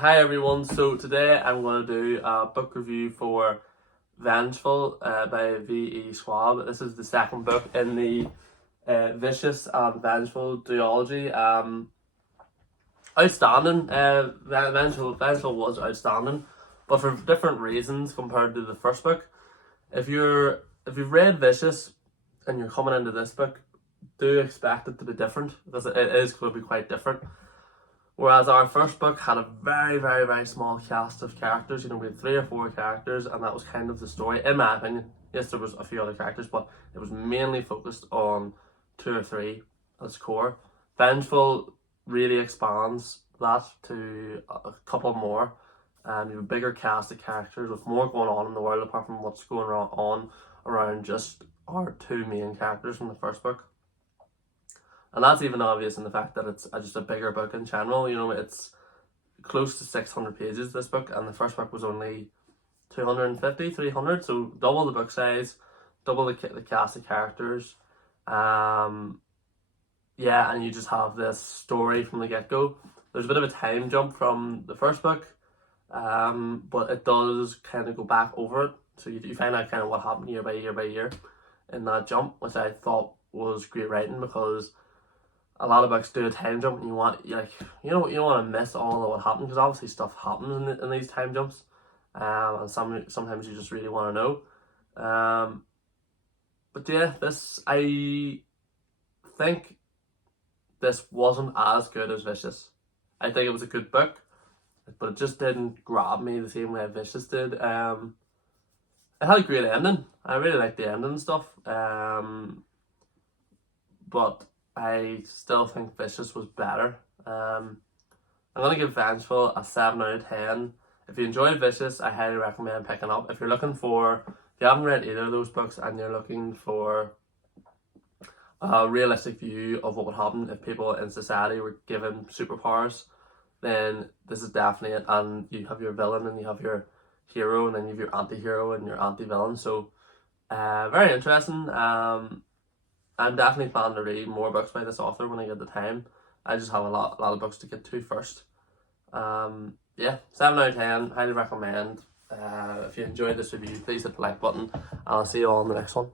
Hi everyone, so today I'm going to do a book review for Vengeful by V.E. Schwab. This is the second book in the Vicious and Vengeful duology. Outstanding. Vengeful was outstanding, but for different reasons compared to the first book. If you've read Vicious and you're coming into this book, do expect it to be different because it is going to be quite different. Whereas our first book had a very small cast of characters. We had 3 or 4 characters, and that was kind of the story, in my opinion. Yes, there was a few other characters, but it was mainly focused on 2 or 3 at its core. Vengeful really expands that to a couple more. You have a bigger cast of characters with more going on in the world apart from what's going on around just our 2 main characters from the first book. And that's even obvious in the fact that it's just a bigger book in general. It's close to 600 pages, this book, and the first book was only 250, 300, so double the book size, double the cast of characters. Yeah, and you just have this story from the get-go. There's a bit of a time jump from the first book, but it does kind of go back over it. So you find out kind of what happened year by year in that jump, which I thought was great writing, because a lot of books do a time jump and you don't want to miss all of what happened, because obviously stuff happens in these time jumps, and sometimes you just really want to know. But yeah, I think this wasn't as good as Vicious. I think it was a good book, but it just didn't grab me the same way Vicious did. It had a great ending. I really liked the ending and stuff. But I still think Vicious was better. I'm going to give Vengeful a 7 out of 10. If you enjoyed Vicious, I highly recommend picking up. If you haven't read either of those books and you're looking for a realistic view of what would happen if people in society were given superpowers, then this is definitely it. And you have your villain and you have your hero, and then you have your anti-hero and your anti-villain. So very interesting. I'm definitely planning to read more books by this author when I get the time. I just have a lot of books to get to first. Yeah, 7 out of 10, highly recommend. If you enjoyed this review, please hit the like button, and I'll see you all in the next one.